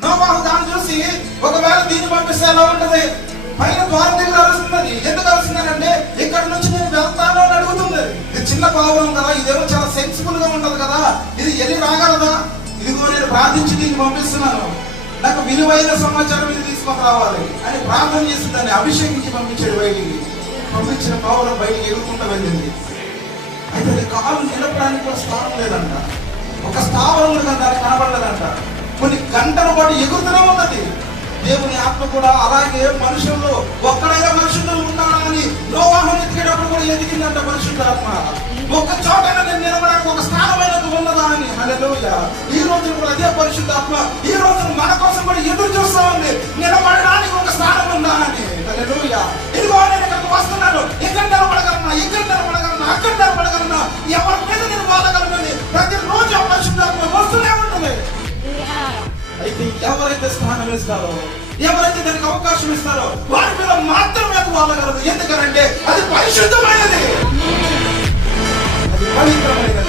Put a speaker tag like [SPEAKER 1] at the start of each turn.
[SPEAKER 1] నోవాహు దాన్ని చూసి ఒకవేళ దీన్ని పంపిస్తే ఎలా ఉంటది? పైన ద్వారం దగ్గర అరుస్తున్నది ఎందుకు అరుస్తుందంటే ఇక్కడ నుంచి నేను వెళ్తాను అని అడుగుతుంది. ఇది చిన్న పావురం కదా ఇదేమో చాలా సెన్సిబుల్గా ఉంటది కదా. ఇది ఎల్లి రాగలదా? ఇదిగో నేను ప్రార్థించి దీన్ని పంపిస్తున్నాను. నాకు విలువైన సమాచారం ఇది తీసుకొని రావాలి అని ప్రార్థన చేసి దాన్ని అభిషేకించి పంపించాడు బయటికి. పంపించిన పావురం బయటికి ఎదుర్కొంటూ వెళ్ళింది. అయితే అది కాలు నిలపడానికి కూడా స్థానం లేదంట. పాటు ఎగురుతూనే ఉన్నది. దేవుని ఆత్మ కూడా అలాగే మనుషుల్లో ఒక్కడైనా మనుషుల్లో ఉన్నాడా అని లోవాహం ఎదిగేటప్పుడు కూడా ఎదిగిందంట పరిశుద్ధ ఆత్మ ఒక్క చోటైనా నేను నిలబడానికి ఒక స్థానమైనది ఉన్నదా అని. హలోయ ఈ రోజు కూడా అదే పరిశుద్ధ ఆత్మ ఈ రోజు మన కోసం కూడా ఎదురు చూస్తా ఉంది. నిలబడడానికి ఒక స్థానం ఉందా అని. హలోయ ఇదిగో నేను ఇక్కడికి వస్తున్నాను. ఇక్కడ నిలబడగలనా? ఇక్కడ నిలబడగలనా? అక్కడ నిలబడగలనా? ఎవరి మీద నేను బాధగలను అయితే ఎవరైతే స్థానం ఇస్తారో ఎవరైతే దానికి అవకాశం ఇస్తారో వారి మీద మాత్రమే అది వాళ్ళగలదు ఎందుకనంటే అది పరిశుద్ధమైనది. అది పవిత్రమైనది.